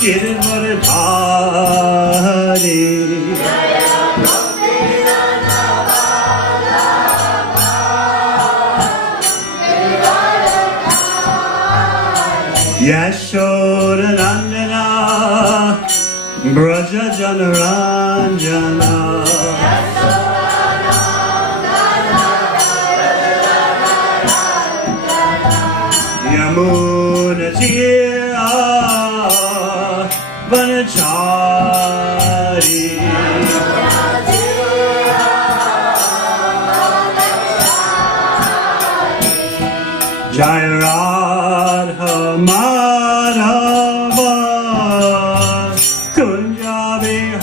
Giridvaradhari Yashodanandana Braja Janaranjana Yamunatira Vanachari Jaya Radha Madhava Kunja Bihari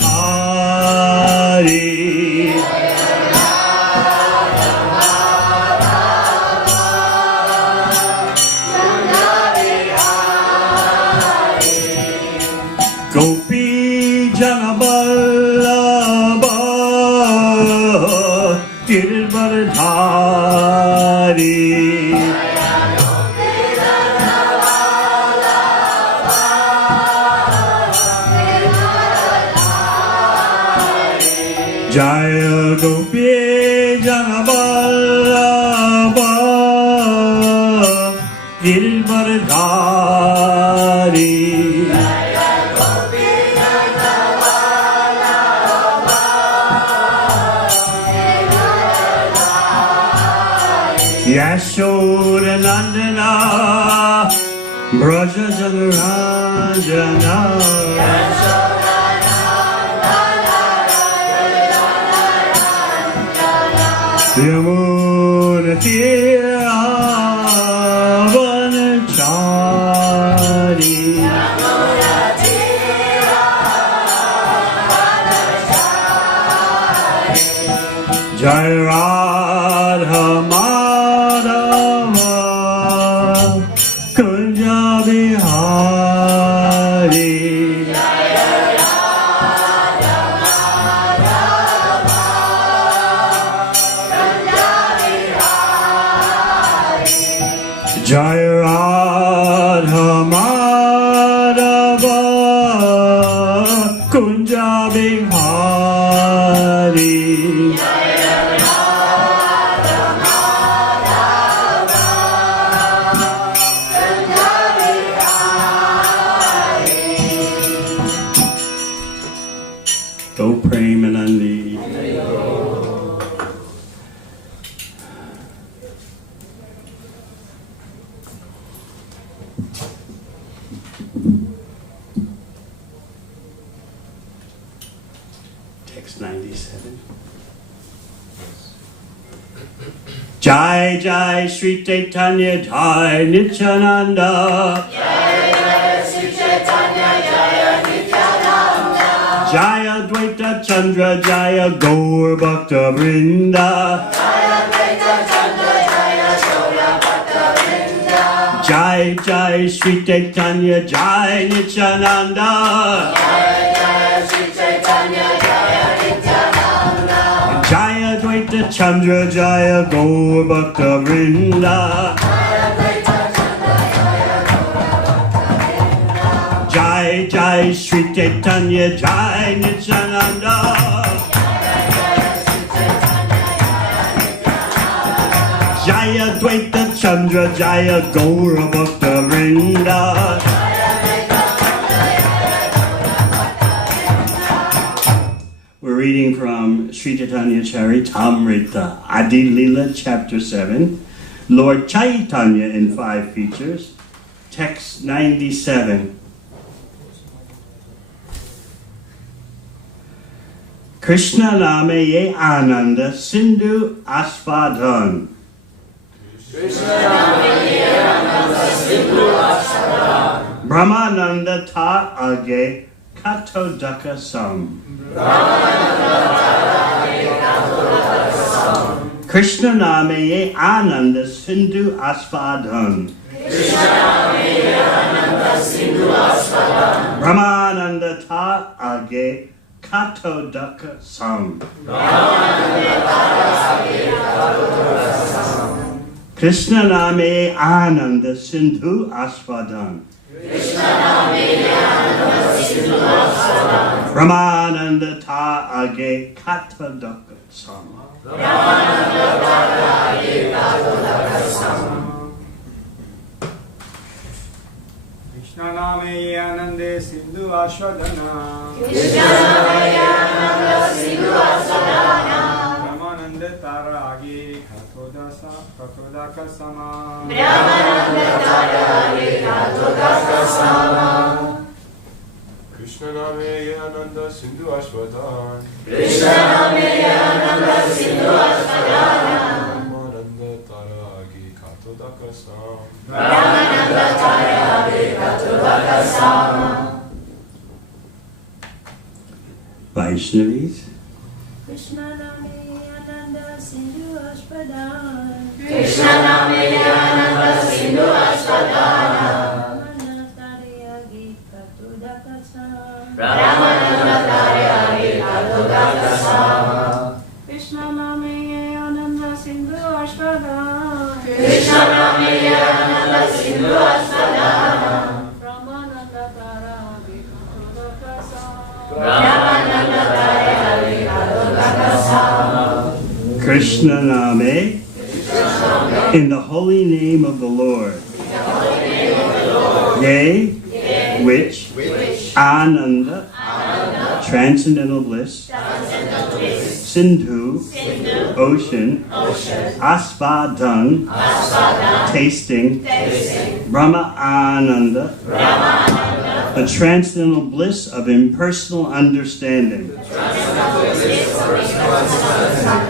Gopi Janaballabha Giridvaradhari Jaya Gopi Janaballabha Giridvaradhari Yashodanandana Braja Janaranjana Yamunatira Vanachari Jaya Radha Madhava Kunja Bihari Jaya Radha Madhava Kunja Bihari Go Premanandi. Text 97. Jai Jai Sri Caitanya Jai Nityananda Jai Jai Sri Caitanya Jaya Nityananda Jaya Dvaita Chandra Jaya Gaur Bhakta Vrinda Jaya Dvaita Chandra Jaya Gaura Bhakta Vrinda Jai Jai Sri Caitanya Jai Nityananda Jai Jai Sri Caitanya Jaya Nityananda Jaya Dvaita Chandra Jaya Gaur Bhakta Vrinda Jaya Dvaita Chandra Jaya Gaura Bhakta Vrinda Jai Jai Sri Caitanya Jai Nityananda Jaya Dvaita Chandra Jaya Gaur Bhakta Vrinda We're reading from Sri Caitanya Charitamrta, Adi Lila, Chapter 7, Lord Chaitanya in 5 features, text 97. Krishna Name Ye Ananda Sindhu Asvadan. Brahmananda Ta Age Kato Daka Sam. Krishna Name Ye Ananda Sindhu Asvadan. Brahmananda Ta Age Kato Daka Sam. Krishna Name Ananda Sindhu Asvadan. Krishna Name Brahmananda ta age kata daka sama. Krishna name ye anande sindhu ashwadana. Brahmananda tara age katodaka sama. Krishna name ye ananda sindhu ashwadana. Brahmananda tara age katodaka sama. Vaishnavis. Krishna name Ananda Sindhu Ashpadana. Krishna name Ananda Sindhu Ashpadana. Brahmananda Tara Krishna name in the holy name of the Lord. Yea, which Ananda, transcendental bliss, Sindhu, ocean, Asvadan, tasting, Brahmananda, the transcendental bliss of impersonal understanding.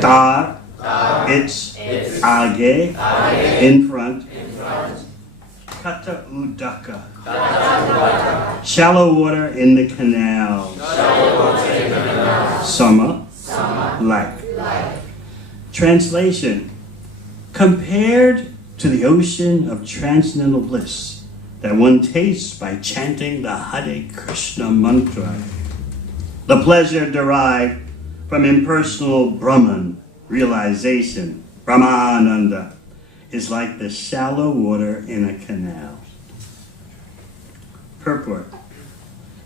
Tar, its, age, in front, Kata udaka, shallow water in the canal. Sama, like. Translation: compared to the ocean of transcendental bliss that one tastes by chanting the Hare Krishna mantra, the pleasure derived from impersonal Brahman realization, Brahmananda, is like the shallow water in a canal. Purport: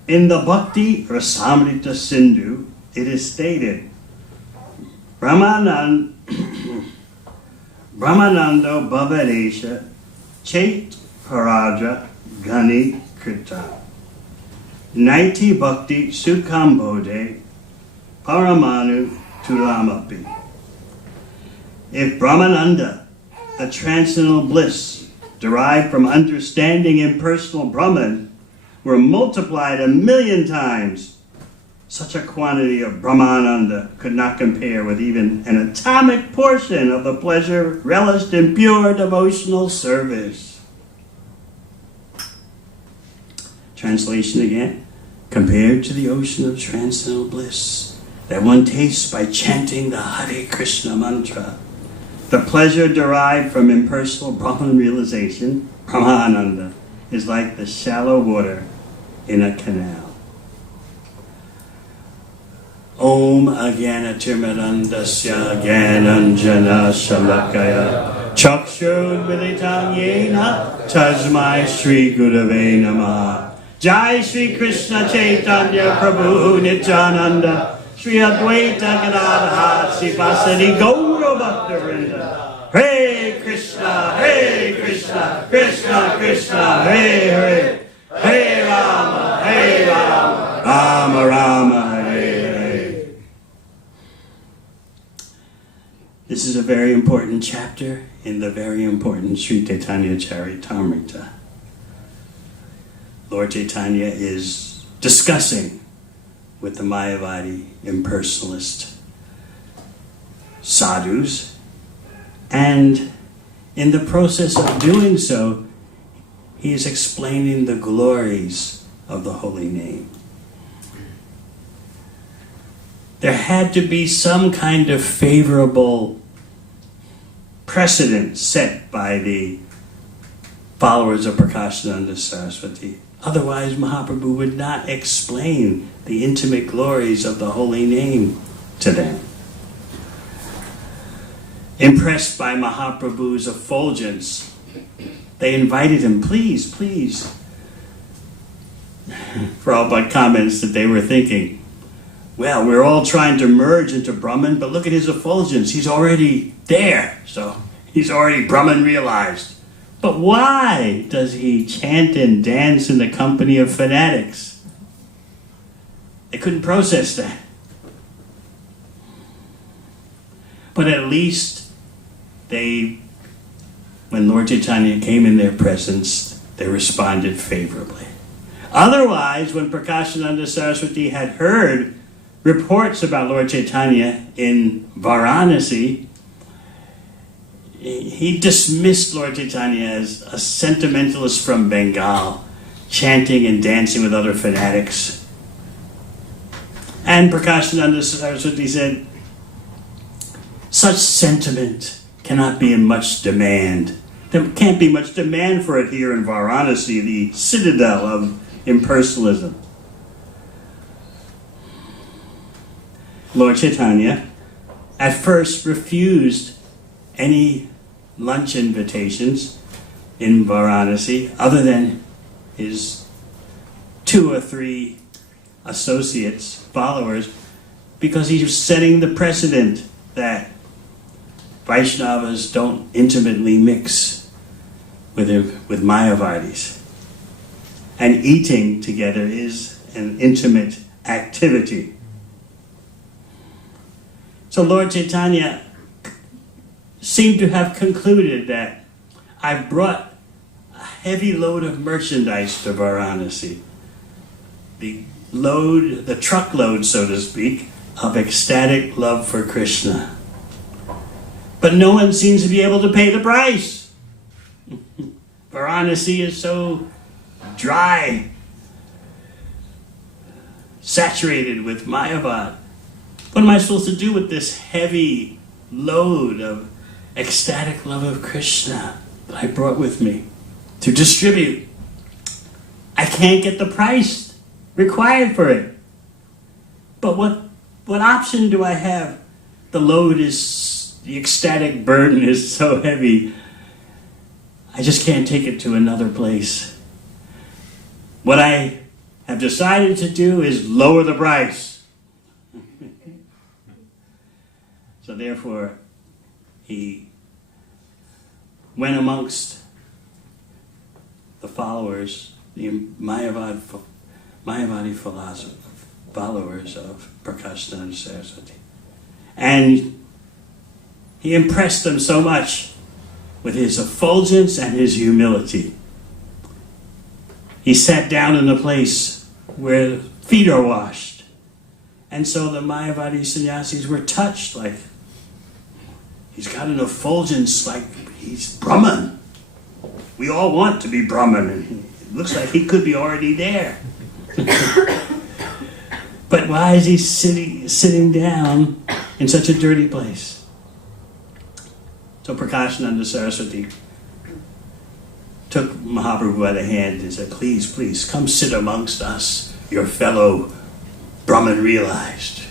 in the Bhakti Rasamrita Sindhu, it is stated, Brahmananda Bhavaresha Chait Paraja Gani Krita Naiti Bhakti Sukambode Paramanu Tulamapi. If Brahmananda, the transcendental bliss derived from understanding impersonal Brahman, were multiplied 1,000,000 times, such a quantity of Brahmananda could not compare with even an atomic portion of the pleasure relished in pure devotional service. Translation again: compared to the ocean of transcendental bliss that one tastes by chanting the Hare Krishna mantra, the pleasure derived from impersonal Brahman realization, Brahmananda, is like the shallow water in a canal. Om Agyanatimirandasya Gyananjana Shalakaya Chakshurudmilitam Yena Tasmai Shri Gurave Namaha. Jai Shri Krishna Chaitanya Prabhu Nityananda Shri Advaita Gadadha Sivasadi Gaura Bhaktivinoda. Hare Krishna, Krishna Krishna, Hare Hare, Hare Rama, Rama Rama, Hare Hare. This is a very important chapter in the very important Sri Caitanya Caritamrta. Lord Chaitanya is discussing with the Mayavadi impersonalist sadhus, and in the process of doing so, he is explaining the glories of the holy name. There had to be some kind of favorable precedent set by the followers of Prakashananda Saraswati. Otherwise, Mahaprabhu would not explain the intimate glories of the holy name to them. Impressed by Mahaprabhu's effulgence, they invited him, please. Prabhupada comments that they were thinking, well, we're all trying to merge into Brahman, but look at his effulgence. He's already there. So he's already Brahman realized. But why does he chant and dance in the company of fanatics? They couldn't process that. But at least when Lord Chaitanya came in their presence, they responded favorably. Otherwise, when Prakashananda Saraswati had heard reports about Lord Chaitanya in Varanasi, he dismissed Lord Chaitanya as a sentimentalist from Bengal, chanting and dancing with other fanatics. And Prakashananda Saraswati said, such sentiment cannot be in much demand. There can't be much demand for it here in Varanasi, the citadel of impersonalism. Lord Chaitanya at first refused any lunch invitations in Varanasi other than his 2 or 3 associates, followers, because he was setting the precedent that Vaishnavas don't intimately mix with Mayavadis. And eating together is an intimate activity. So Lord Chaitanya seemed to have concluded that I've brought a heavy load of merchandise to Varanasi. The truckload, so to speak, of ecstatic love for Krishna. But no one seems to be able to pay the price. Varanasi is so dry, saturated with Mayavad. What am I supposed to do with this heavy load of ecstatic love of Krishna that I brought with me to distribute? I can't get the price required for it. But what option do I have? The ecstatic burden is so heavy, I just can't take it to another place. What I have decided to do is lower the price. So therefore, he went amongst the followers, the Mayavadi followers of Prakashananda Saraswati. And he impressed them so much with his effulgence and his humility. He sat down in a place where feet are washed. And so the Mayavadi sannyasis were touched, like, he's got an effulgence like he's Brahman. We all want to be Brahman, and it looks like he could be already there. But why is he sitting down in such a dirty place? So Prakashananda Saraswati took Mahaprabhu by the hand and said, please, please, come sit amongst us, your fellow Brahman realized.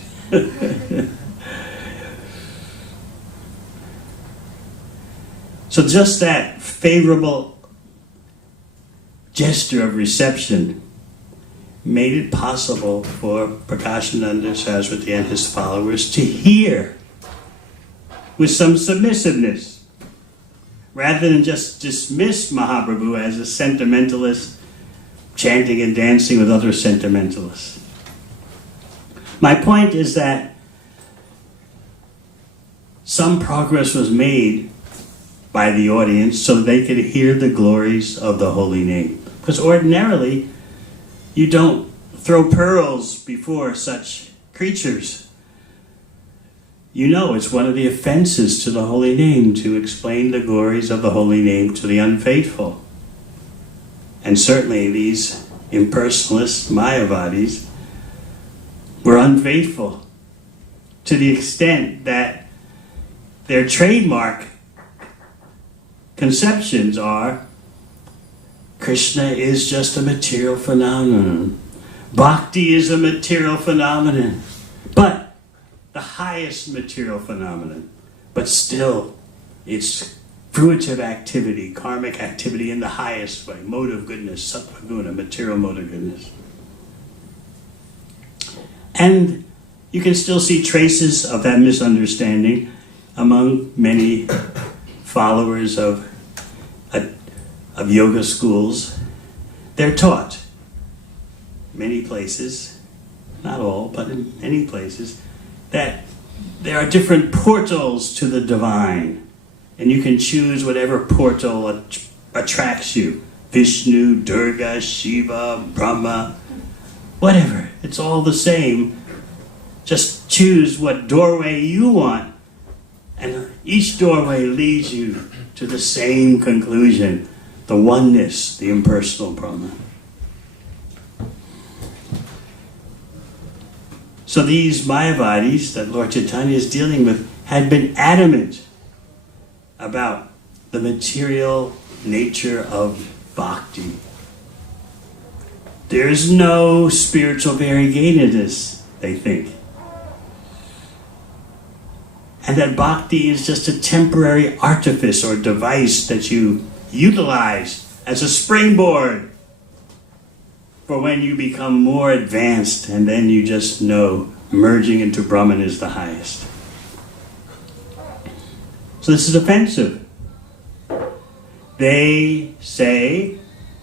So just that favorable gesture of reception made it possible for Prakashananda Saraswati and his followers to hear with some submissiveness, rather than just dismiss Mahaprabhu as a sentimentalist chanting and dancing with other sentimentalists. My point is that some progress was made by the audience so they could hear the glories of the holy name. Because ordinarily, you don't throw pearls before such creatures. You know it's one of the offenses to the holy name to explain the glories of the holy name to the unfaithful. And certainly these impersonalist Mayavadis were unfaithful to the extent that their trademark conceptions are Krishna is just a material phenomenon. Bhakti is a material phenomenon. But the highest material phenomenon. But still, it's fruitive activity, karmic activity in the highest way. Mode of goodness, sattva guna, material mode of goodness. And you can still see traces of that misunderstanding among many followers of yoga schools. They're taught many places, not all, but in many places, that there are different portals to the divine, and you can choose whatever portal attracts you. Vishnu, Durga, Shiva, Brahma, whatever. It's all the same. Just choose what doorway you want, and each doorway leads you to the same conclusion, the oneness, the impersonal Brahman. So these Mayavadis that Lord Chaitanya is dealing with had been adamant about the material nature of Bhakti. There is no spiritual variegatedness, they think. And that Bhakti is just a temporary artifice or device that you utilize as a springboard for when you become more advanced, and then you just know merging into Brahman is the highest. So this is offensive. They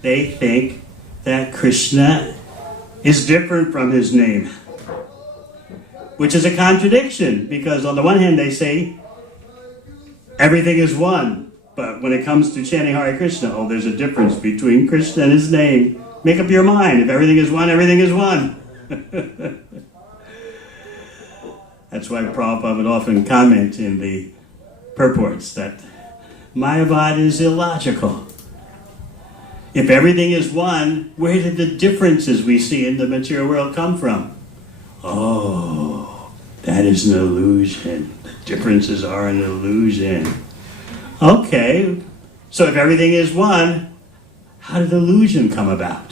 think that Krishna is different from his name, which is a contradiction, because on the one hand they say everything is one, but when it comes to chanting Hare Krishna, oh, there's a difference between Krishna and his name. Make up your mind. If everything is one, everything is one. That's why Prabhupada would often comment in the purports that Mayavad is illogical. If everything is one, where did the differences we see in the material world come from? Oh, that is an illusion. The differences are an illusion. Okay, so if everything is one, how did illusion come about?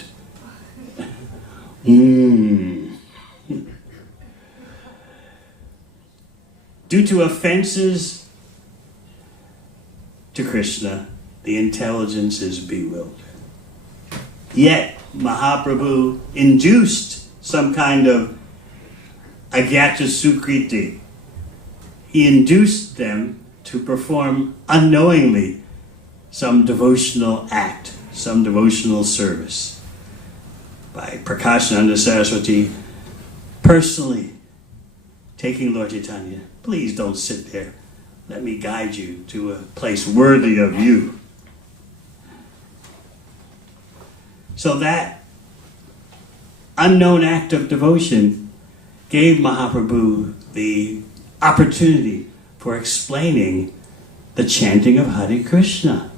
Due to offenses to Krishna, the intelligence is bewildered. Yet, Mahaprabhu induced some kind of agyata sukriti. He induced them to perform unknowingly some devotional act, some devotional service. By Prakashananda Saraswati personally taking Lord Chaitanya, please don't sit there. Let me guide you to a place worthy of you. So that unknown act of devotion gave Mahaprabhu the opportunity for explaining the chanting of Hare Krishna.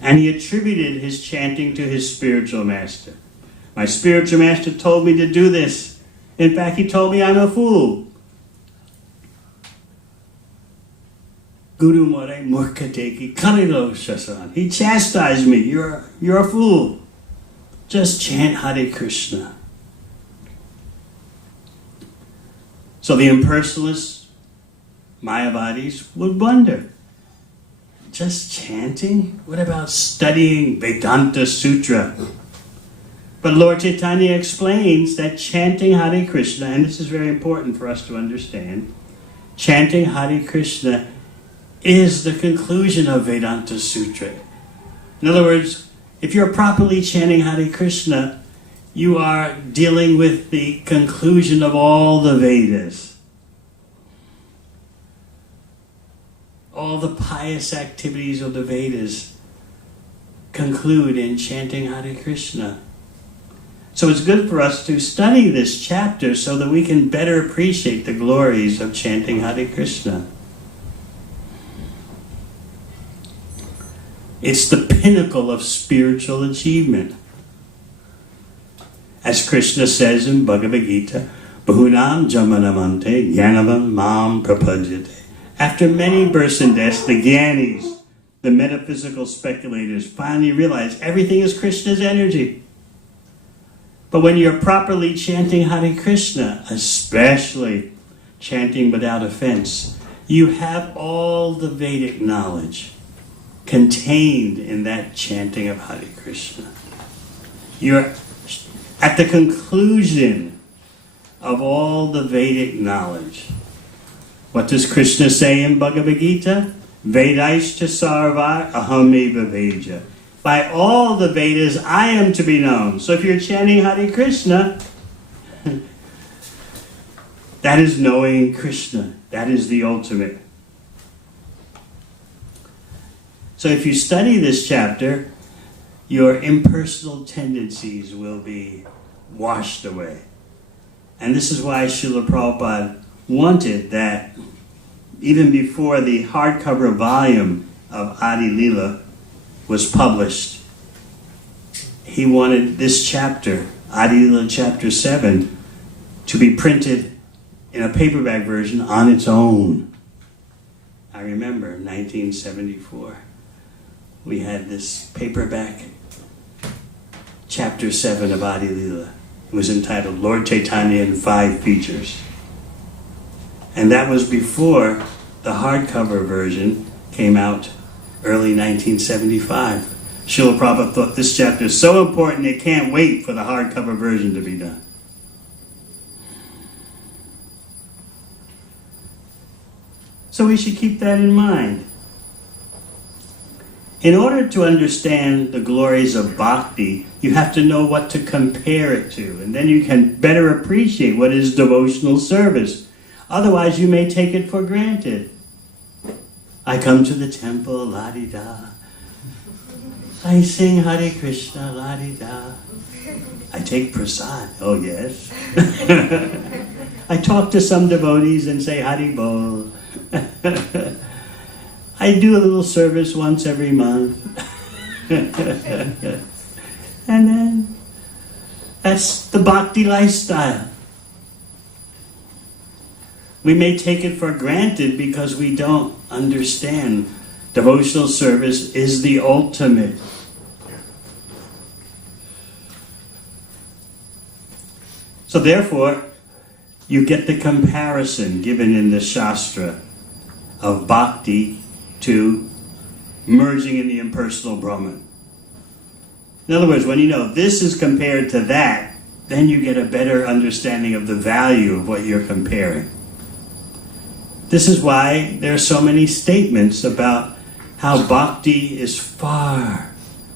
And he attributed his chanting to his spiritual master. My spiritual master told me to do this. In fact, he told me I'm a fool. Guru More Murkateki Kalilo Shasan. He chastised me. You're a fool. Just chant Hare Krishna. So the impersonalists, Mayavadis, would wonder, just chanting? What about studying Vedanta Sutra? But Lord Chaitanya explains that chanting Hare Krishna, and this is very important for us to understand, chanting Hare Krishna is the conclusion of Vedanta Sutra. In other words, if you're properly chanting Hare Krishna, you are dealing with the conclusion of all the Vedas. All the pious activities of the Vedas conclude in chanting Hare Krishna. So it's good for us to study this chapter so that we can better appreciate the glories of chanting Hare Krishna. It's the pinnacle of spiritual achievement. As Krishna says in Bhagavad Gita, Bahunam Jamanamante Jnanavam Mam Prapadyate. After many births and deaths, the Gyanis, the metaphysical speculators, finally realize everything is Krishna's energy. But when you're properly chanting Hare Krishna, especially chanting without offense, you have all the Vedic knowledge contained in that chanting of Hare Krishna. You're at the conclusion of all the Vedic knowledge. What does Krishna say in Bhagavad Gita? Vedaishta sarva ahameva veja. By all the Vedas, I am to be known. So if you're chanting Hare Krishna, that is knowing Krishna. That is the ultimate. So if you study this chapter, your impersonal tendencies will be washed away. And this is why Srila Prabhupada wanted that even before the hardcover volume of Adi Lila was published, he wanted this chapter, Adi Lila chapter 7, to be printed in a paperback version on its own. I remember 1974. We had this paperback chapter 7 of Adi Lila. It was entitled Lord Caitanya in 5 Features. And that was before the hardcover version came out early 1975. Srila Prabhupada thought this chapter is so important it can't wait for the hardcover version to be done. So we should keep that in mind. In order to understand the glories of Bhakti, you have to know what to compare it to, and then you can better appreciate what is devotional service. Otherwise, you may take it for granted. I come to the temple, la-di-da. I sing Hare Krishna, la-di-da. I take prasad, oh yes. I talk to some devotees and say Hari Bol. I do a little service once every month. And then, that's the Bhakti lifestyle. We may take it for granted because we don't understand devotional service is the ultimate. So therefore, you get the comparison given in the Shastra of Bhakti to merging in the impersonal Brahman. In other words, when you know this is compared to that, then you get a better understanding of the value of what you're comparing. This is why there are so many statements about how Bhakti is far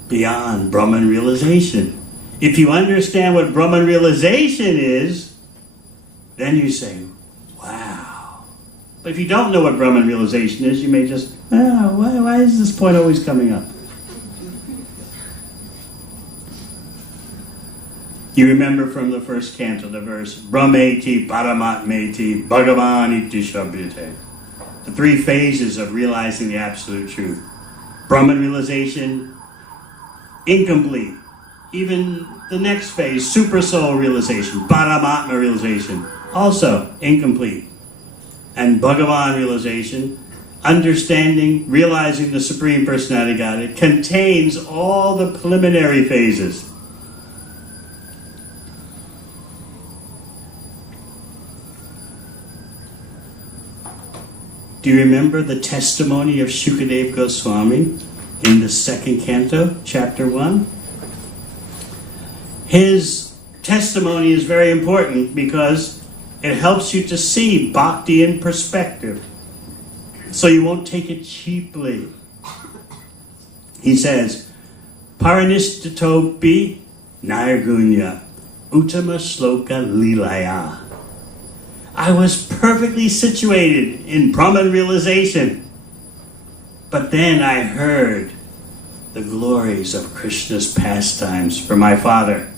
beyond Brahman realization. If you understand what Brahman realization is, then you say, wow. But if you don't know what Brahman realization is, you may just, why is this point always coming up? You remember from the first canto, the verse, Brahmeti Paramatmeti Bhagavan iti Shabdite. The 3 phases of realizing the absolute truth. Brahman realization, incomplete. Even the next phase, super soul realization, Paramatma realization, also incomplete. And Bhagavan realization, understanding, realizing the Supreme Personality of God, it contains all the preliminary phases. Do you remember the testimony of Shukadeva Goswami in the 2nd canto, chapter 1? His testimony is very important because it helps you to see Bhakti in perspective, so you won't take it cheaply. He says, Paranistatopi Nirgunya Uttama Shloka Lilaya. I was perfectly situated in Brahman realization. But then I heard the glories of Krishna's pastimes from my father.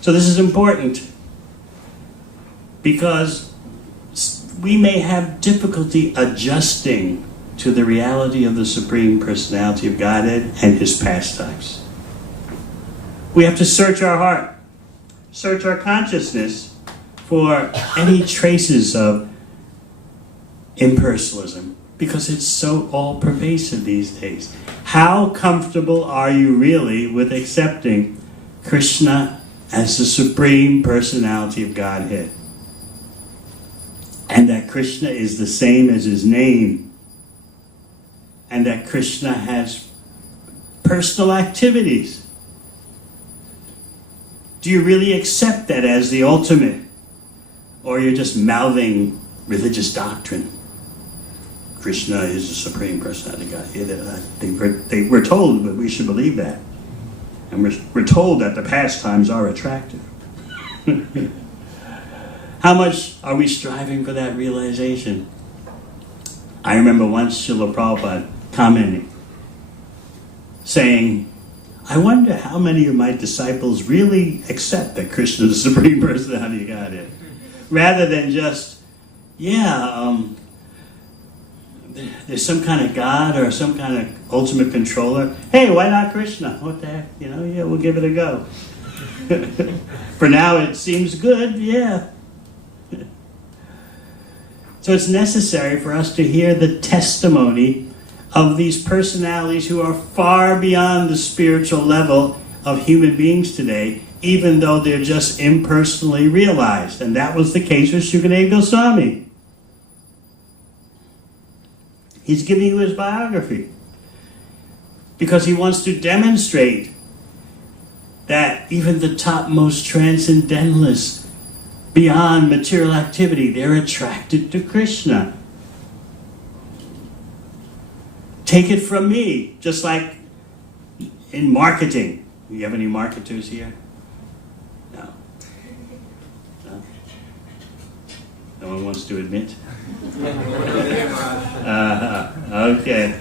So this is important because we may have difficulty adjusting to the reality of the Supreme Personality of Godhead and His pastimes. We have to search our heart, search our consciousness for any traces of impersonalism, because it's so all-pervasive these days. How comfortable are you really with accepting Krishna as the Supreme Personality of Godhead? And that Krishna is the same as His name. And that Krishna has personal activities. Do you really accept that as the ultimate? Or you're just mouthing religious doctrine? Krishna is the Supreme Personality of God. We're told that we should believe that. And we're told that the pastimes are attractive. How much are we striving for that realization? I remember once Srila Prabhupada commenting, saying, I wonder how many of my disciples really accept that Krishna is the Supreme Personality of Godhead. Rather than just, there's some kind of God or some kind of ultimate controller. Hey, why not Krishna? What the heck? We'll give it a go. For now it seems good, yeah. So it's necessary for us to hear the testimony of these personalities who are far beyond the spiritual level of human beings today, even though they're just impersonally realized. And that was the case with Shukadeva Goswami. He's giving you his biography because he wants to demonstrate that even the topmost transcendentalists, beyond material activity, they're attracted to Krishna. Take it from me, just like in marketing. You have any marketers here? No. No? No one wants to admit? Okay.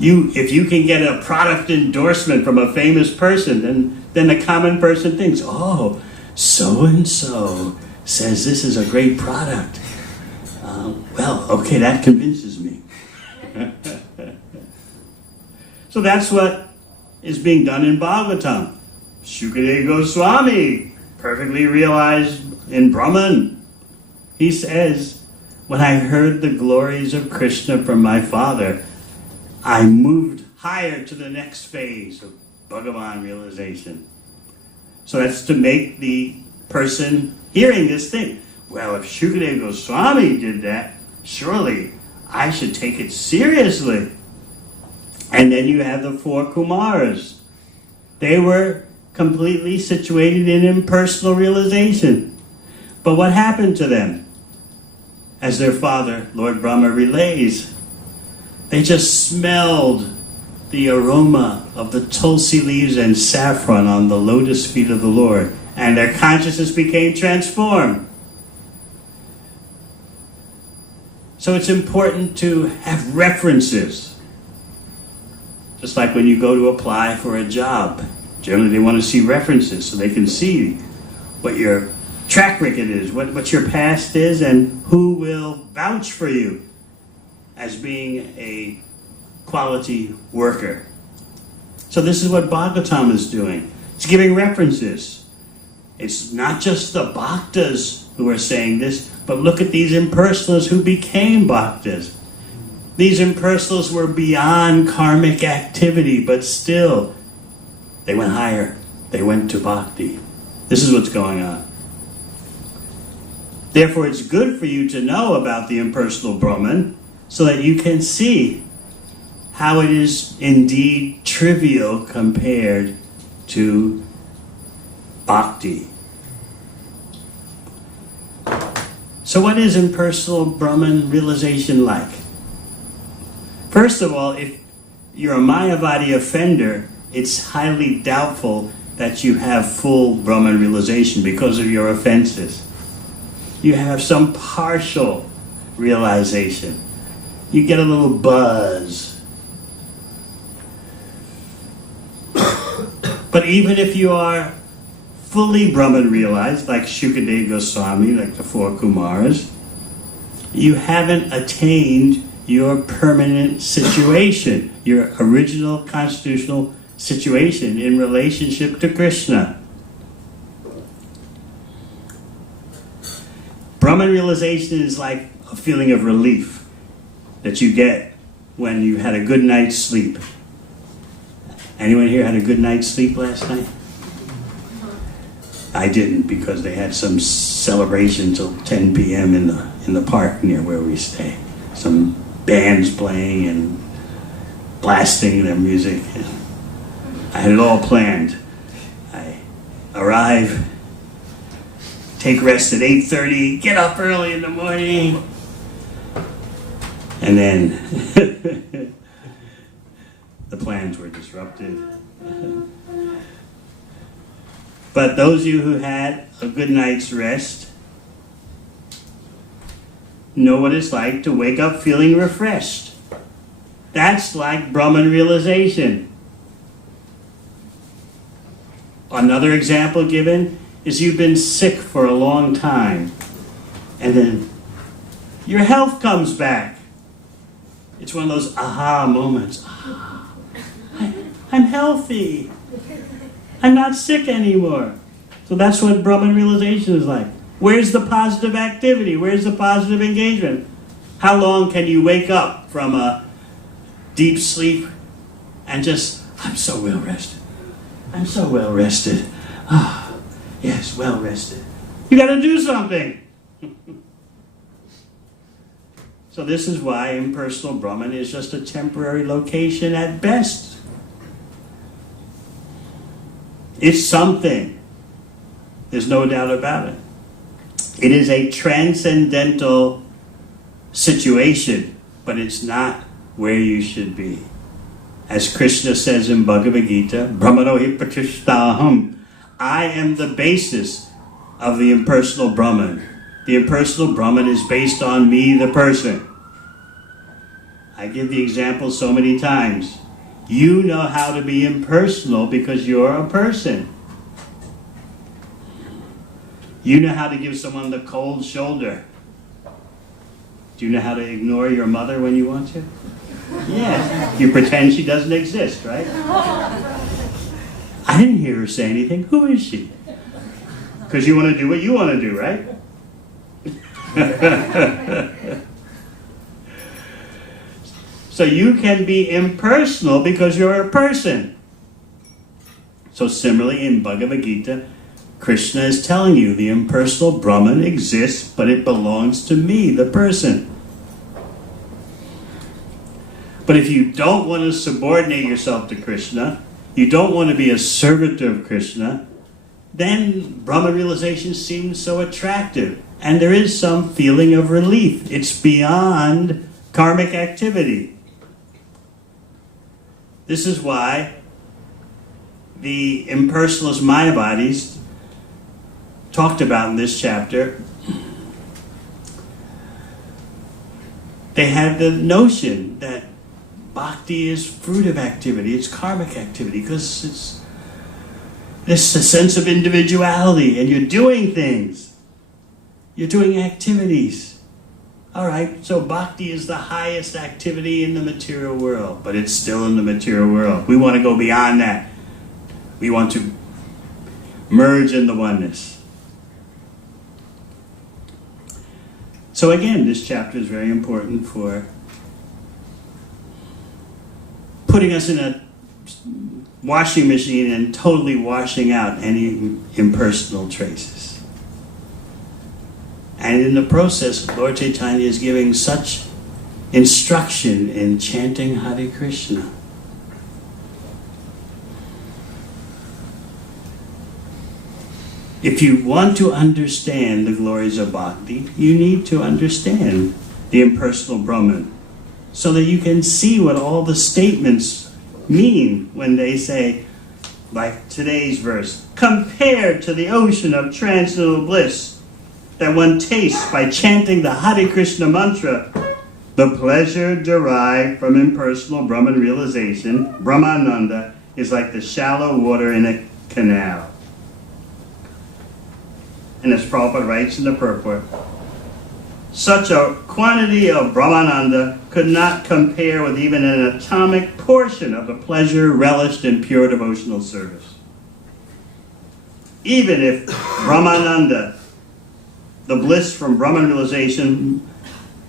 If you can get a product endorsement from a famous person, then the common person thinks, oh, so-and-so says this is a great product. Well, okay, that convinces me. So that's what is being done in Bhagavatam. Shukadeva Goswami, perfectly realized in Brahman, he says, when I heard the glories of Krishna from my father, I moved higher to the next phase of Bhagavan realization. So that's to make the person hearing this think, well, if Shukadeva Goswami did that, surely I should take it seriously. And then you have the four Kumaras. They were completely situated in impersonal realization. But what happened to them? As their father, Lord Brahma, relays, they just smelled the aroma of the tulsi leaves and saffron on the lotus feet of the Lord, and their consciousness became transformed. So it's important to have references. Just like when you go to apply for a job. Generally they want to see references so they can see what your track record is, what your past is, and who will vouch for you as being a quality worker. So this is what Bhagavatam is doing. It's giving references. It's not just the bhaktas who are saying this, but look at these impersonalists who became bhaktas. These impersonalists were beyond karmic activity, but still, they went higher. They went to bhakti. This is what's going on. Therefore, it's good for you to know about the impersonal Brahman so that you can see how it is indeed trivial compared to bhakti. So what is impersonal Brahman realization like? First of all, if you're a Mayavadi offender, it's highly doubtful that you have full Brahman realization because of your offenses. You have some partial realization. You get a little buzz. But even if you are fully Brahman realized, like Shukadeva Goswami, like the four Kumaras, you haven't attained your permanent situation, your original constitutional situation in relationship to Krishna. Brahman realization is like a feeling of relief that you get when you had a good night's sleep. Anyone here had a good night's sleep last night? I didn't, because they had some celebration till 10 p.m. in the park near where we stay. Some bands playing and blasting their music. I had it all planned. arrive, take rest at 8:30, get up early in the morning, and then the plans were disrupted. But those of you who had a good night's rest know what it's like to wake up feeling refreshed. That's like Brahman realization. Another example given is you've been sick for a long time, and then your health comes back. It's one of those aha moments. Ah, I'm healthy. I'm not sick anymore. So that's what Brahman realization is like. Where's the positive activity? Where's the positive engagement? How long can you wake up from a deep sleep and just, I'm so well rested. I'm so well rested. Ah, yes, well rested. You got to do something. So this is why impersonal Brahman is just a temporary location at best. It's something. There's no doubt about it. It is a transcendental situation, but it's not where you should be. As Krishna says in Bhagavad Gita, Brahmano hi pratishtaham. I am the basis of the impersonal Brahman. The impersonal Brahman is based on me, the person. I give the example so many times. You know how to be impersonal because you're a person. You know how to give someone the cold shoulder. Do you know how to ignore your mother when you want to? Yes. You pretend she doesn't exist, right? I didn't hear her say anything. Who is she? Because you want to do what you want to do, right? So you can be impersonal because you're a person. So similarly in Bhagavad Gita, Krishna is telling you the impersonal Brahman exists, but it belongs to me, the person. But if you don't want to subordinate yourself to Krishna, you don't want to be a servant of Krishna, then Brahman realization seems so attractive. And there is some feeling of relief. It's beyond karmic activity. This is why the impersonalist Mayavadis talked about in this chapter, they had the notion that Bhakti is fruitive activity, it's karmic activity, because it's a sense of individuality, and you're doing things. You're doing activities. All right, so Bhakti is the highest activity in the material world, but it's still in the material world. We want to go beyond that. We want to merge in the oneness. So again, this chapter is very important for putting us in a washing machine and totally washing out any impersonal traces. And in the process, Lord Caitanya is giving such instruction in chanting Hare Krishna. If you want to understand the glories of Bhakti, you need to understand the impersonal Brahman, so that you can see what all the statements mean when they say, like today's verse, compared to the ocean of transcendental bliss that one tastes by chanting the Hare Krishna mantra, the pleasure derived from impersonal Brahman realization, Brahmananda, is like the shallow water in a canal. And as Prabhupada writes in the purport, such a quantity of Brahmananda could not compare with even an atomic portion of the pleasure relished in pure devotional service. Even if Brahmananda, the bliss from Brahman realization,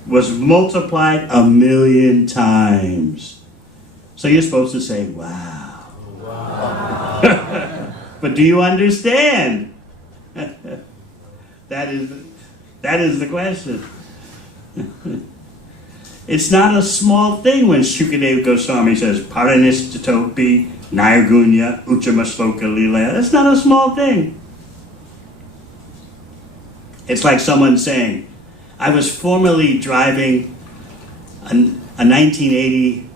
was multiplied 1,000,000 times. So you're supposed to say, wow. Wow. But do you understand? That is the question. It's not a small thing when Shukadeva Goswami says, Paranistatopi Nirgunya Uchamastoka Lila. That's not a small thing. It's like someone saying, I was formerly driving a 1980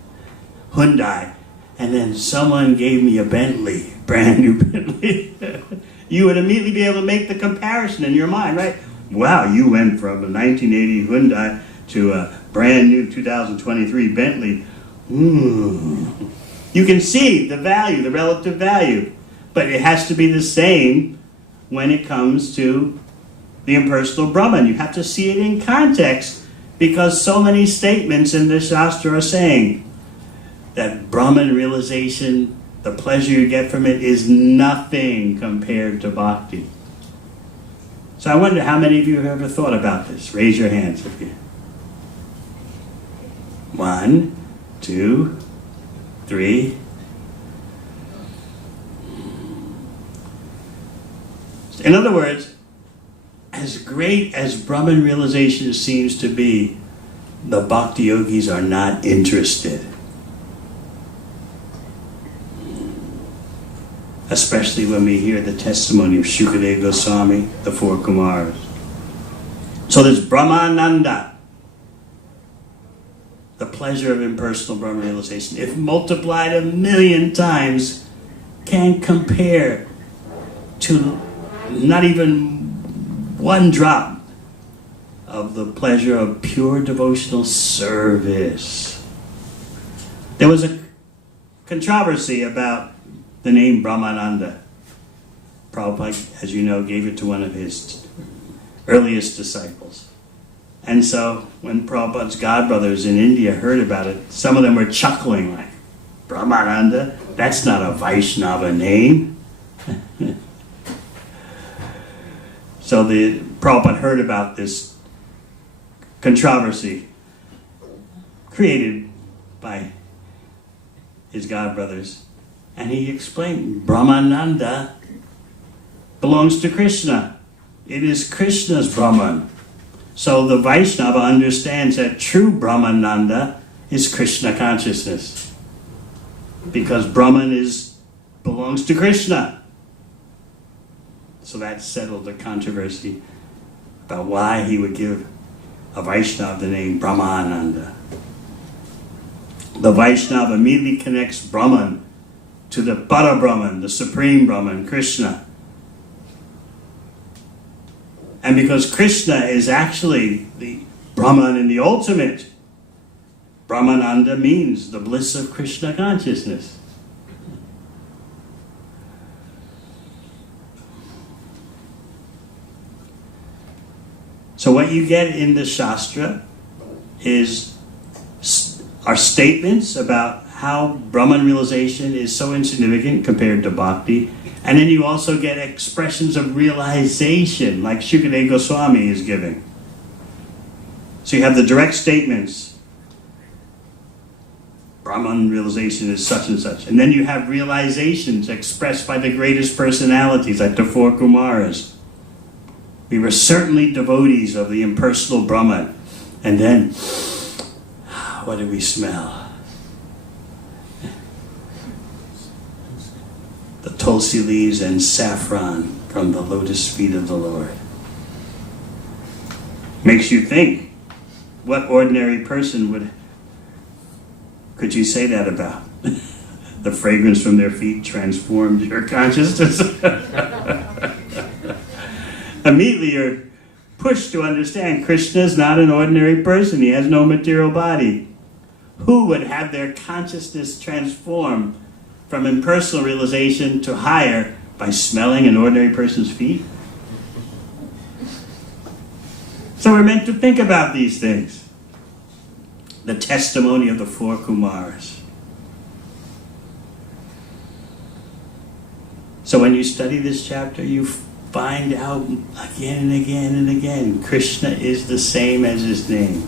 Hyundai, and then someone gave me a Bentley, brand new Bentley. You would immediately be able to make the comparison in your mind, right? Wow, you went from a 1980 Hyundai to a brand new 2023 Bentley. You can see the value, the relative value, but it has to be the same when it comes to the impersonal Brahman. You have to see it in context, because so many statements in the Shastra are saying that Brahman realization, the pleasure you get from it, is nothing compared to Bhakti. So I wonder how many of you have ever thought about this. Raise your hands if you. 1, 2, 3. In other words, as great as Brahman realization seems to be, the Bhakti yogis are not interested. Especially when we hear the testimony of Shukadeva Goswami, the 4 Kumaras. So there's Brahmananda, the pleasure of impersonal Brahman realization, if multiplied 1,000,000 times, can't compare to not even 1 drop of the pleasure of pure devotional service. There was a controversy about the name Brahmananda. Prabhupada, as you know, gave it to one of his earliest disciples. And so when Prabhupada's godbrothers in India heard about it, some of them were chuckling like, Brahmananda? That's not a Vaishnava name. So the Prabhupada heard about this controversy created by his godbrothers, and he explained, Brahmananda belongs to Krishna. It is Krishna's Brahman. So the Vaishnava understands that true Brahmananda is Krishna consciousness, because Brahman belongs to Krishna. So that settled the controversy about why he would give a Vaishnava the name Brahmananda. The Vaishnava immediately connects Brahman to the Para Brahman, the Supreme Brahman, Krishna. And because Krishna is actually the Brahman in the ultimate, Brahmananda means the bliss of Krishna consciousness. So what you get in the Shastra are statements about how Brahman realization is so insignificant compared to Bhakti. And then you also get expressions of realization, like Shukadeva Goswami is giving. So you have the direct statements. Brahman realization is such and such. And then you have realizations expressed by the greatest personalities, like the 4 Kumaras. We were certainly devotees of the impersonal Brahman. And then, what did we smell? The tulsi leaves and saffron from the lotus feet of the Lord. Makes you think, what ordinary person could you say that about? The fragrance from their feet transformed your consciousness. Immediately you're pushed to understand Krishna is not an ordinary person. He has no material body. Who would have their consciousness transformed from impersonal realization to higher by smelling an ordinary person's feet? So we're meant to think about these things. The testimony of the 4 Kumaras. So when you study this chapter, you find out again and again and again, Krishna is the same as his name.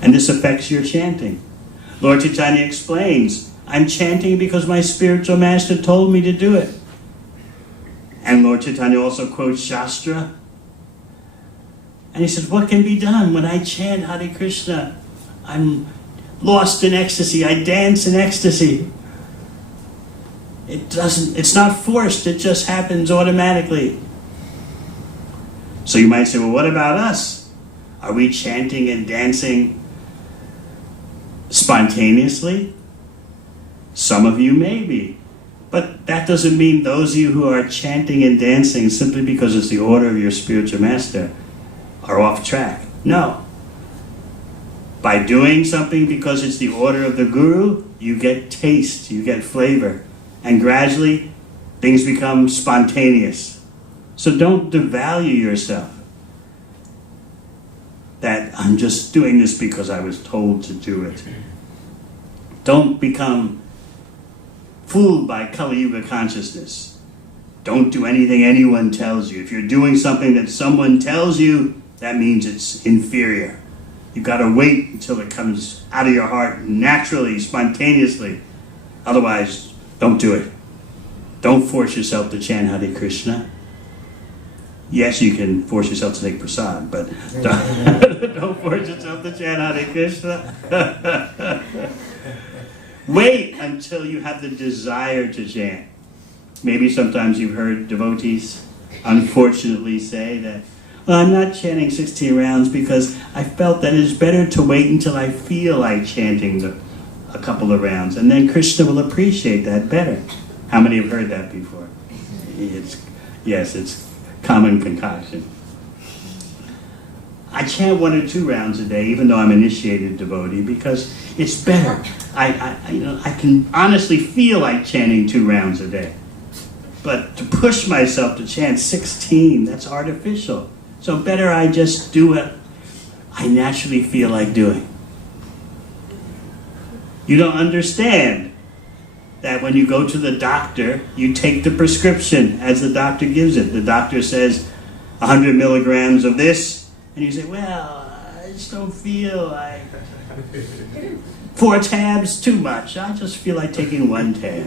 And this affects your chanting. Lord Caitanya explains, I'm chanting because my spiritual master told me to do it. And Lord Caitanya also quotes Shastra. And he says, what can be done when I chant Hare Krishna? I'm lost in ecstasy. I dance in ecstasy. It's not forced. It just happens automatically. So you might say, well, what about us? Are we chanting and dancing spontaneously? Some of you may be. But that doesn't mean those of you who are chanting and dancing simply because it's the order of your spiritual master are off track. No. By doing something because it's the order of the guru, you get taste, you get flavor. And gradually, things become spontaneous. So don't devalue yourself. That I'm just doing this because I was told to do it. Don't become fooled by Kali Yuga consciousness. Don't do anything anyone tells you. If you're doing something that someone tells you, that means it's inferior. You've got to wait until it comes out of your heart naturally, spontaneously. Otherwise, don't do it. Don't force yourself to chant Hare Krishna. Yes, you can force yourself to take prasad, but don't force yourself to chant Hare Krishna. Wait until you have the desire to chant. Maybe sometimes you've heard devotees unfortunately say that, well, I'm not chanting 16 rounds because I felt that it's better to wait until I feel like chanting a couple of rounds, and then Krishna will appreciate that better. How many have heard that before? Yes, it's common concoction. I chant 1 or 2 rounds a day, even though I'm an initiated devotee, because it's better. I can honestly feel like chanting 2 rounds a day. But to push myself to chant 16, that's artificial. So better I just do what I naturally feel like doing. You don't understand that when you go to the doctor, you take the prescription as the doctor gives it. The doctor says 100 milligrams of this, and you say, well, I just don't feel like 4 tabs too much. I just feel like taking 1 tab.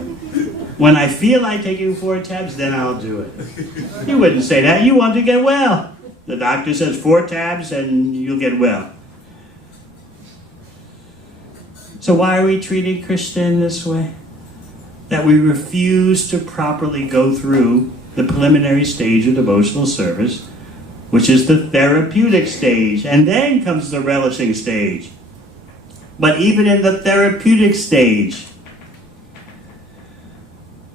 When I feel like taking 4 tabs, then I'll do it. You wouldn't say that. You want to get well. The doctor says 4 tabs and you'll get well. So why are we treating Krishna in this way? That we refuse to properly go through the preliminary stage of devotional service, which is the therapeutic stage, and then comes the relishing stage. But even in the therapeutic stage,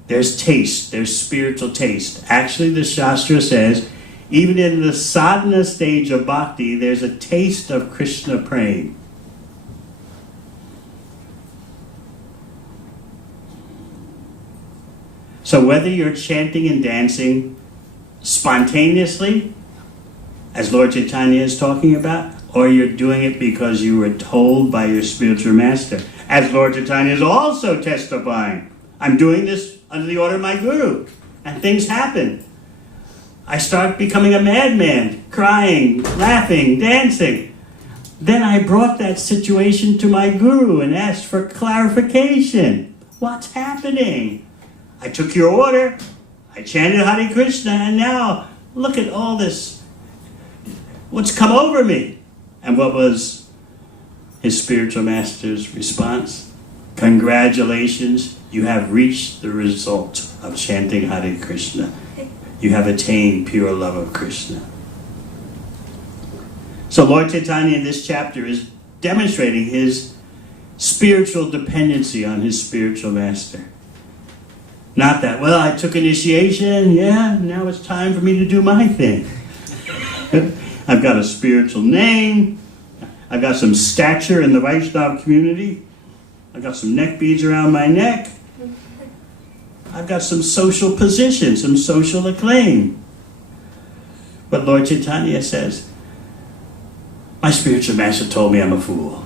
there's taste, there's spiritual taste. Actually, the Shastra says, even in the sadhana stage of bhakti, there's a taste of Krishna praying. So whether you're chanting and dancing spontaneously, as Lord Caitanya is talking about, or you're doing it because you were told by your spiritual master, as Lord Caitanya is also testifying, I'm doing this under the order of my guru, and things happen. I start becoming a madman, crying, laughing, dancing. Then I brought that situation to my guru and asked for clarification. What's happening? I took your order, I chanted Hare Krishna, and now look at all this. What's come over me? And what was his spiritual master's response? Congratulations, you have reached the result of chanting Hare Krishna. You have attained pure love of Krishna. So Lord Caitanya in this chapter is demonstrating his spiritual dependency on his spiritual master. Not that, well, I took initiation, yeah, now it's time for me to do my thing. I've got a spiritual name. I've got some stature in the Vaishnava community. I've got some neck beads around my neck. I've got some social position, some social acclaim. But Lord Caitanya says, my spiritual master told me I'm a fool.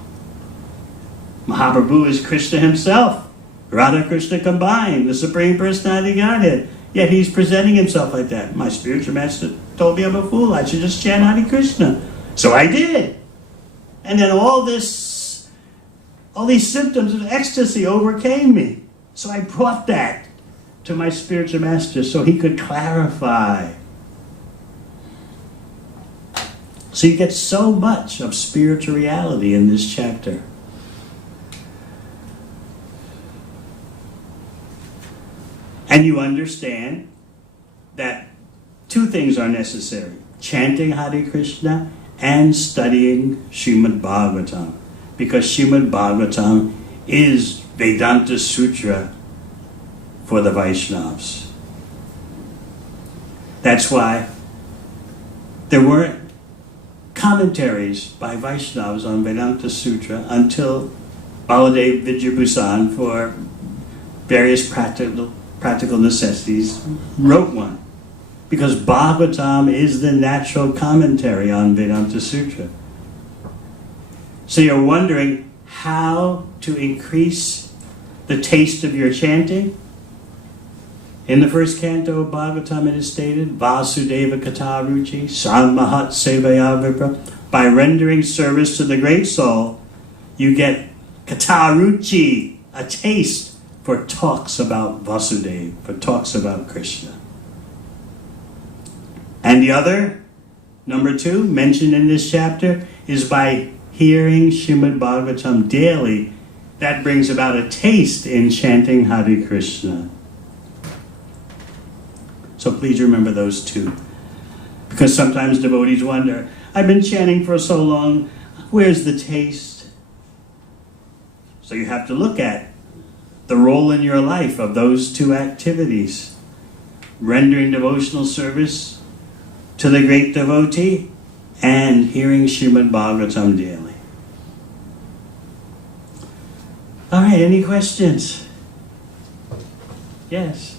Mahaprabhu is Krishna himself. Radha Krishna combined, the Supreme Personality of Godhead. Yet he's presenting himself like that. My spiritual master told me I'm a fool. I should just chant Hare Krishna. So I did. And then all these symptoms of ecstasy overcame me. So I brought that to my spiritual master so he could clarify. So you get so much of spiritual reality in this chapter. And you understand that 2 things are necessary. chanting Hare Krishna and studying Srimad Bhagavatam, because Srimad Bhagavatam is Vedanta Sutra for the Vaishnavas. That's why there weren't commentaries by Vaishnavas on Vedanta Sutra until Baladev Vidyabhusan, for various practical necessities, wrote one. Because Bhagavatam is the natural commentary on Vedanta Sutra. So you're wondering how to increase the taste of your chanting? In the first canto of Bhagavatam it is stated, Vasudeva Kataruchi Sammahat Sevaya Vipra. By rendering service to the Great Soul, you get Kataruchi, a taste for talks about Vasudeva, for talks about Krishna. And the other, number 2, mentioned in this chapter, is by hearing Srimad Bhagavatam daily. That brings about a taste in chanting Hare Krishna. So please remember those 2. Because sometimes devotees wonder, I've been chanting for so long, where's the taste? So you have to look at the role in your life of those 2 activities. Rendering devotional service to the great devotee and hearing Srimad Bhagavatam daily. All right, any questions? Yes.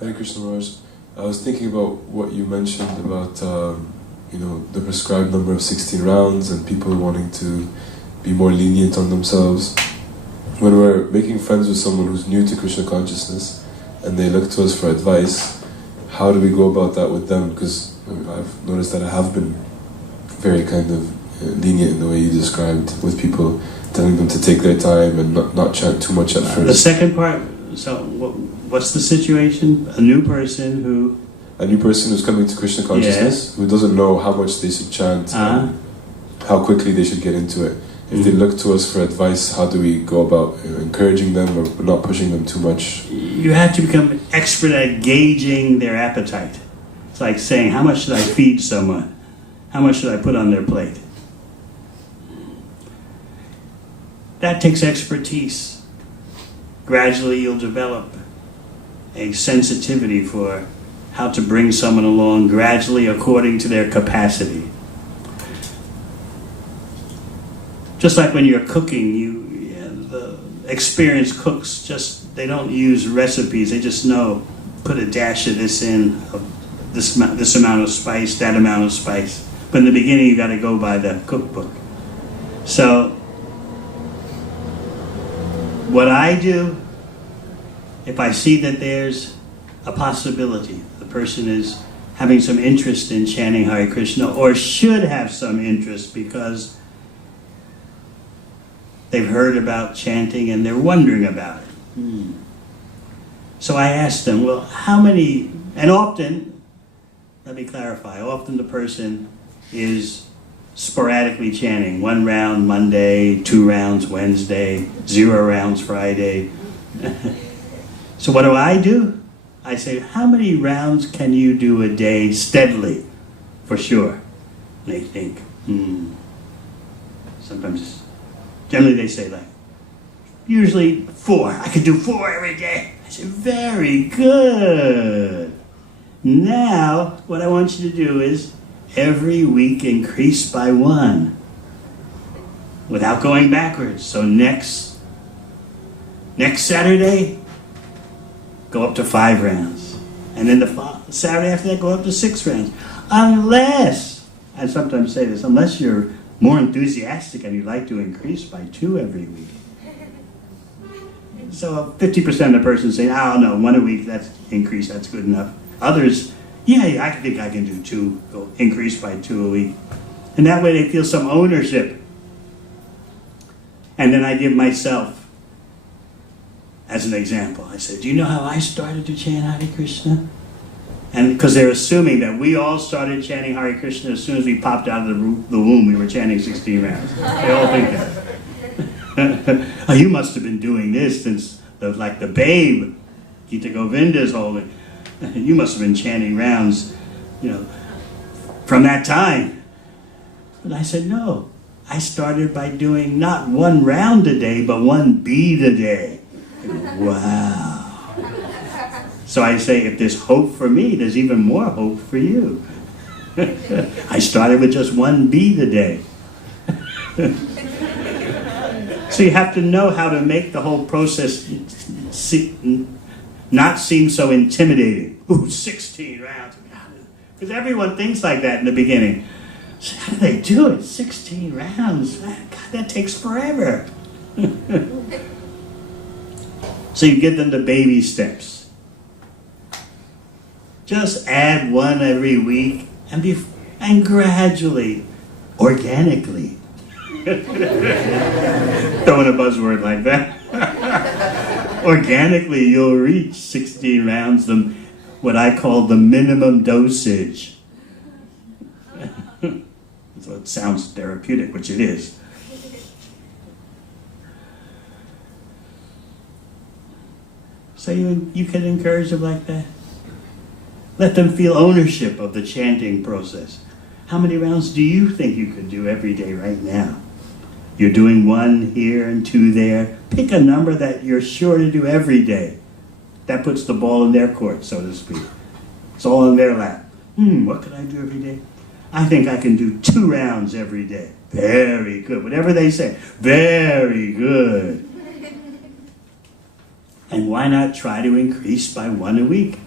Hare Krishna Maharaj. I was thinking about what you mentioned about the prescribed number of 16 rounds and people wanting to be more lenient on themselves. When we're making friends with someone who's new to Krishna consciousness and they look to us for advice, how do we go about that with them? Because I've noticed that I have been very kind of lenient in the way you described, with people telling them to take their time and not chant too much at first. The second part, so what's the situation? A new person who's coming to Krishna consciousness, who doesn't know how much they should chant, how quickly they should get into it. If they look to us for advice, how do we go about encouraging them or not pushing them too much? You have to become expert at gauging their appetite. It's like saying, how much should I feed someone? How much should I put on their plate? That takes expertise. Gradually you'll develop a sensitivity for how to bring someone along gradually according to their capacity. Just like when you're cooking, the experienced cooks they don't use recipes. They just know, put a dash of this in, of this amount of spice, that amount of spice. But in the beginning, you got to go by the cookbook. So, what I do, if I see that there's a possibility, the person is having some interest in chanting Hare Krishna, or should have some interest because they've heard about chanting and they're wondering about it. So I ask them, well, how many, and often, let me clarify, often the person is sporadically chanting. 1 round Monday, 2 rounds Wednesday, 0 rounds Friday. So what do? I say, how many rounds can you do a day steadily, for sure? And they think, Sometimes, generally they say usually 4. I could do 4 every day. I say, very good. Now, what I want you to do is every week increase by 1 without going backwards. So next Saturday, go up to 5 rounds. And then the Saturday after that, go up to 6 rounds. Unless, I sometimes say this, unless you're more enthusiastic and you'd like to increase by 2 every week. So 50% of the person say, oh no, 1 a week, that's increase, that's good enough. Others, I think I can do 2, go increase by 2 a week. And that way they feel some ownership. And then I give myself as an example. I say, do you know how I started to chant Hare Krishna? And because they're assuming that we all started chanting Hare Krishna as soon as we popped out of the womb, we were chanting 16 rounds. They all think that. Oh, you must have been doing this since, like the babe, Gita Govinda's holding. You must have been chanting rounds, from that time. But I said, no. I started by doing not one round a day, but one bead a day. Wow. So I say, if there's hope for me, there's even more hope for you. I started with just one bead a day. So you have to know how to make the whole process not seem so intimidating. Ooh, 16 rounds. Because everyone thinks like that in the beginning. So how do they do it? 16 rounds. God, that takes forever. So you give them the baby steps. Just add one every week and gradually, organically. Throwing a buzzword like that. Organically, you'll reach 16 rounds, what I call the minimum dosage. So it sounds therapeutic, which it is. So you can encourage them like that. Let them feel ownership of the chanting process. How many rounds do you think you could do every day right now? You're doing 1 here and 2 there. Pick a number that you're sure to do every day. That puts the ball in their court, so to speak. It's all in their lap. What can I do every day? I think I can do 2 rounds every day. Very good. Whatever they say. Very good. And why not try to increase by 1 a week?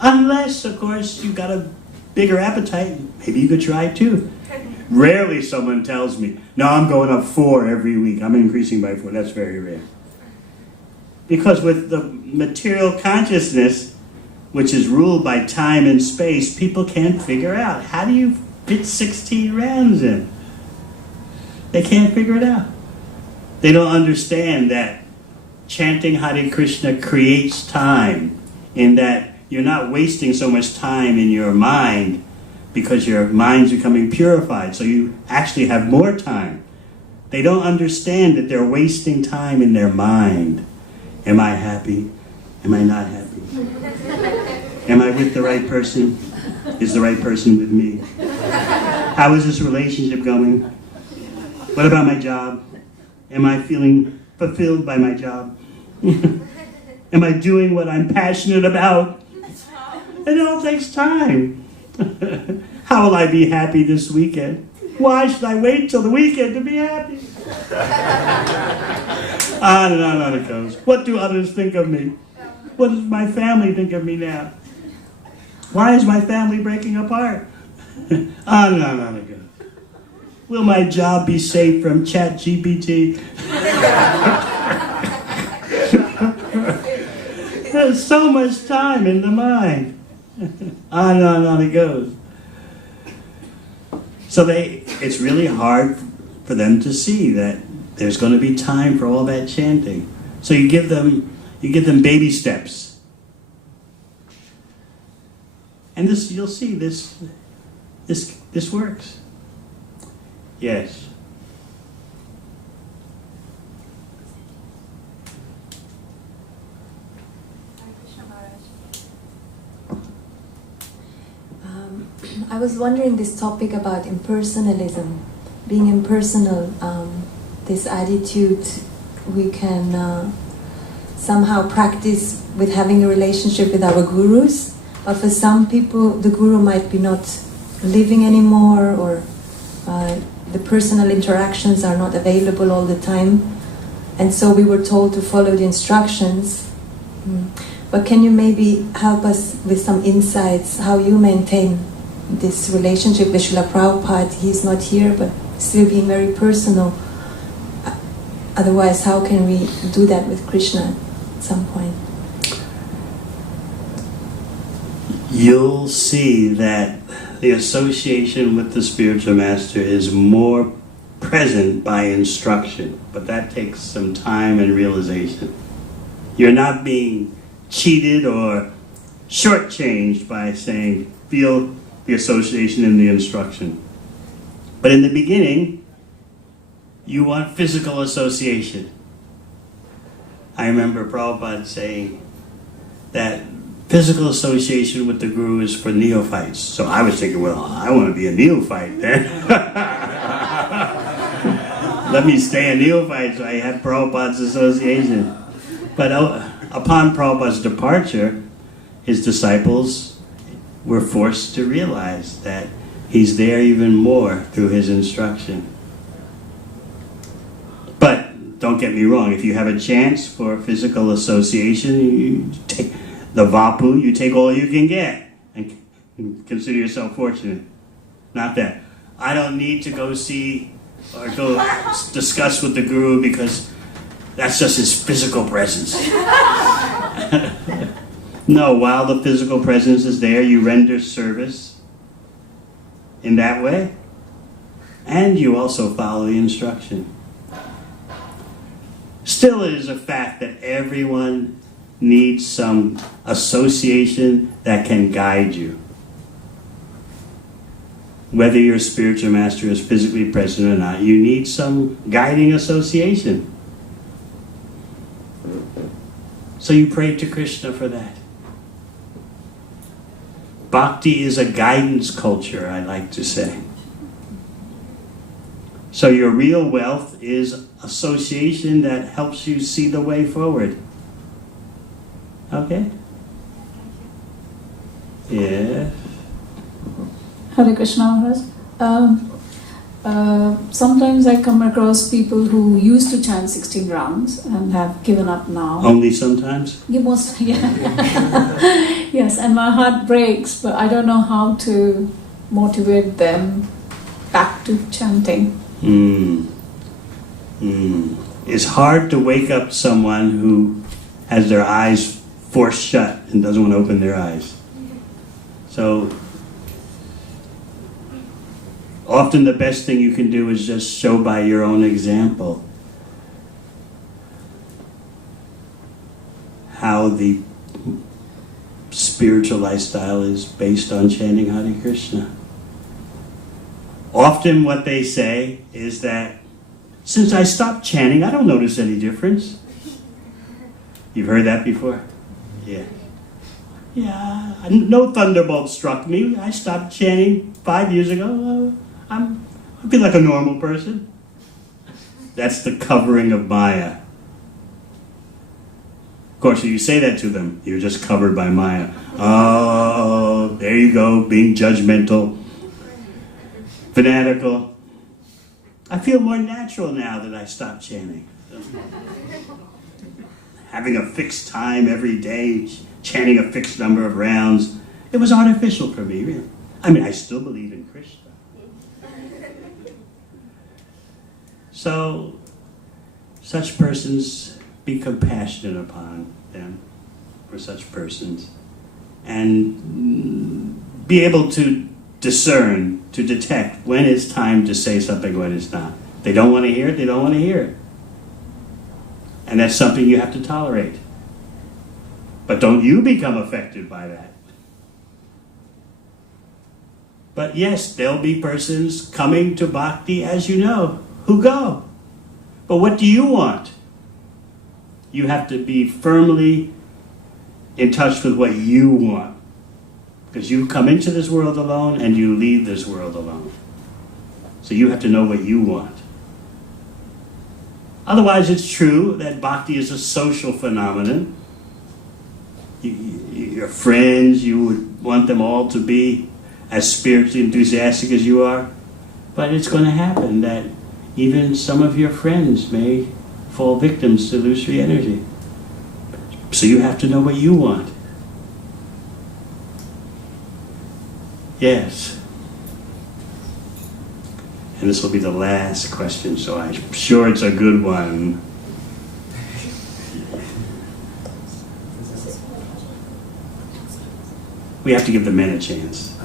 Unless, of course, you've got a bigger appetite. Maybe you could try 2. Rarely someone tells me, no, I'm going up 4 every week. I'm increasing by 4. That's very rare. Because with the material consciousness, which is ruled by time and space, people can't figure out, how do you fit 16 rounds in? They can't figure it out. They don't understand that chanting Hare Krishna creates time, in that you're not wasting so much time in your mind because your mind's becoming purified, so you actually have more time. They don't understand that they're wasting time in their mind. Am I happy? Am I not happy? Am I with the right person? Is the right person with me? How is this relationship going? What about my job? Am I feeling fulfilled by my job? Am I doing what I'm passionate about? It all takes time. How will I be happy this weekend? Why should I wait till the weekend to be happy? On and on it goes. What do others think of me? What does my family think of me now? Why is my family breaking apart? On and on it goes. Will my job be safe from ChatGPT? There's so much time in the mind. On and on it goes. So it's really hard for them to see that there's going to be time for all that chanting. So you give them baby steps. And you'll see this works. Yes. I was wondering this topic about impersonalism, being impersonal, this attitude we can somehow practice with having a relationship with our gurus, but for some people the guru might be not living anymore, or the personal interactions are not available all the time, and so we were told to follow the instructions. But can you maybe help us with some insights how you maintain this relationship with Srila Prabhupada? He's not here, but still being very personal. Otherwise, how can we do that with Krishna at some point? You'll see that the association with the spiritual master is more present by instruction, but that takes some time and realization. You're not being cheated or shortchanged by saying, feel the association in the instruction. But in the beginning, You want physical association. I remember Prabhupada saying that physical association with the Guru is for neophytes. So I was thinking, well, I want to be a neophyte then. Let me stay a neophyte so I have Prabhupada's association. But upon Prabhupada's departure, his disciples were forced to realize that he's there even more through his instruction. But don't get me wrong, if you have a chance for physical association, you take the vapu, you take all you can get and consider yourself fortunate. Not that I don't need to go see or go discuss with the Guru because that's just his physical presence. No, while the physical presence is there, you render service in that way, and you also follow the instruction. Still, it is a fact that everyone needs some association that can guide you. Whether your spiritual master is physically present or not, you need some guiding association. So you pray to Krishna for that. Bhakti is a guidance culture, I like to say. So your real wealth is association that helps you see the way forward. Okay? Yeah. Hare Krishna Maharaj. Sometimes I come across people who used to chant 16 rounds and have given up now. Only sometimes? Yeah, yes, and my heart breaks, but I don't know how to motivate them back to chanting. It's hard to wake up someone who has their eyes forced shut and doesn't want to open their eyes. So often the best thing you can do is just show by your own example how the spiritual lifestyle is based on chanting Hare Krishna. Often what they say is that since I stopped chanting, I don't notice any difference. You've heard that before? Yeah. Yeah, no thunderbolt struck me. I stopped chanting 5 years ago. I feel like a normal person. That's the covering of Maya. Of course, if you say that to them, you're just covered by Maya. Oh, there you go, being judgmental, fanatical. I feel more natural now that I stopped chanting. Having a fixed time every day, chanting a fixed number of rounds, it was artificial for me, really. I mean, I still believe in Krishna. So, such persons, be compassionate upon them, for such persons, and be able to discern, to detect when it's time to say something, when it's not. They don't want to hear it, they don't want to hear it. And that's something you have to tolerate. But don't you become affected by that. But yes, there'll be persons coming to Bhakti, as you know, who go. But what do you want? You have to be firmly in touch with what you want. Because you come into this world alone and you leave this world alone. So you have to know what you want. Otherwise, it's true that Bhakti is a social phenomenon. Your friends, you would want them all to be as spiritually enthusiastic as you are. But it's going to happen that even some of your friends may fall victims to illusory energy. So you have to know what you want. Yes. And this will be the last question, so I'm sure it's a good one. We have to give the men a chance.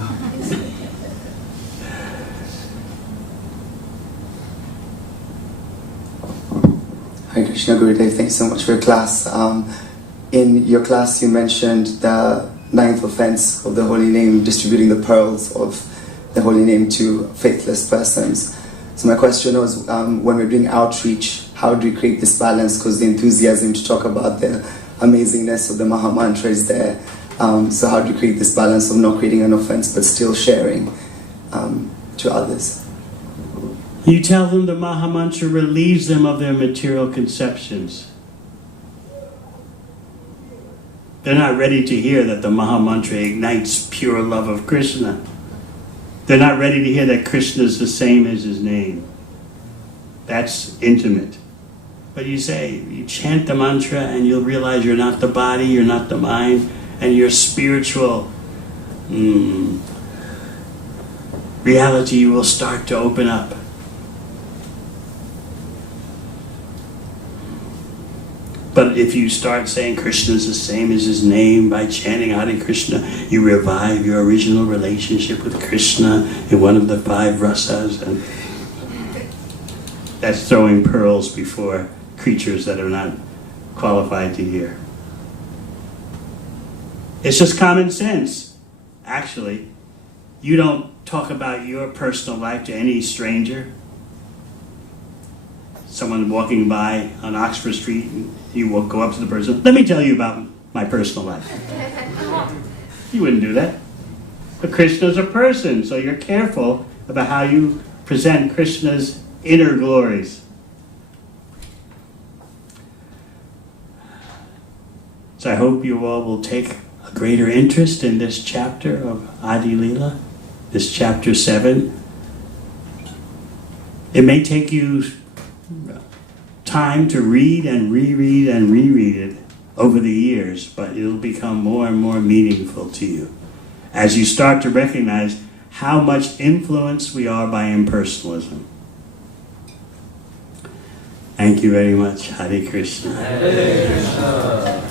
Hare Krishna Gurudev, thank you so much for your class. In your class you mentioned the 9th offense of the holy name, distributing the pearls of the holy name to faithless persons. So my question was, when we're doing outreach, how do we create this balance? Because the enthusiasm to talk about the amazingness of the Maha Mantra is there. So how do you create this balance of not creating an offense but still sharing to others? You tell them the Maha Mantra relieves them of their material conceptions. They're not ready to hear that the Maha Mantra ignites pure love of Krishna. They're not ready to hear that Krishna is the same as his name. That's intimate. But you say, you chant the mantra and you'll realize you're not the body, you're not the mind, and your spiritual reality will start to open up. But if you start saying Krishna is the same as his name by chanting Hare Krishna, you revive your original relationship with Krishna in one of the 5 rasas. And that's throwing pearls before creatures that are not qualified to hear. It's just common sense. Actually, you don't talk about your personal life to any stranger. Someone walking by on Oxford Street, and you will go up to the person, let me tell you about my personal life. You wouldn't do that. But Krishna's a person, so you're careful about how you present Krishna's inner glories. So I hope you all will take a greater interest in this chapter of Adi Lila, this chapter 7. It may take you time to read and reread and reread it over the years, but it'll become more and more meaningful to you as you start to recognize how much influenced we are by impersonalism. Thank you very much. Hare Krishna. Hare Krishna.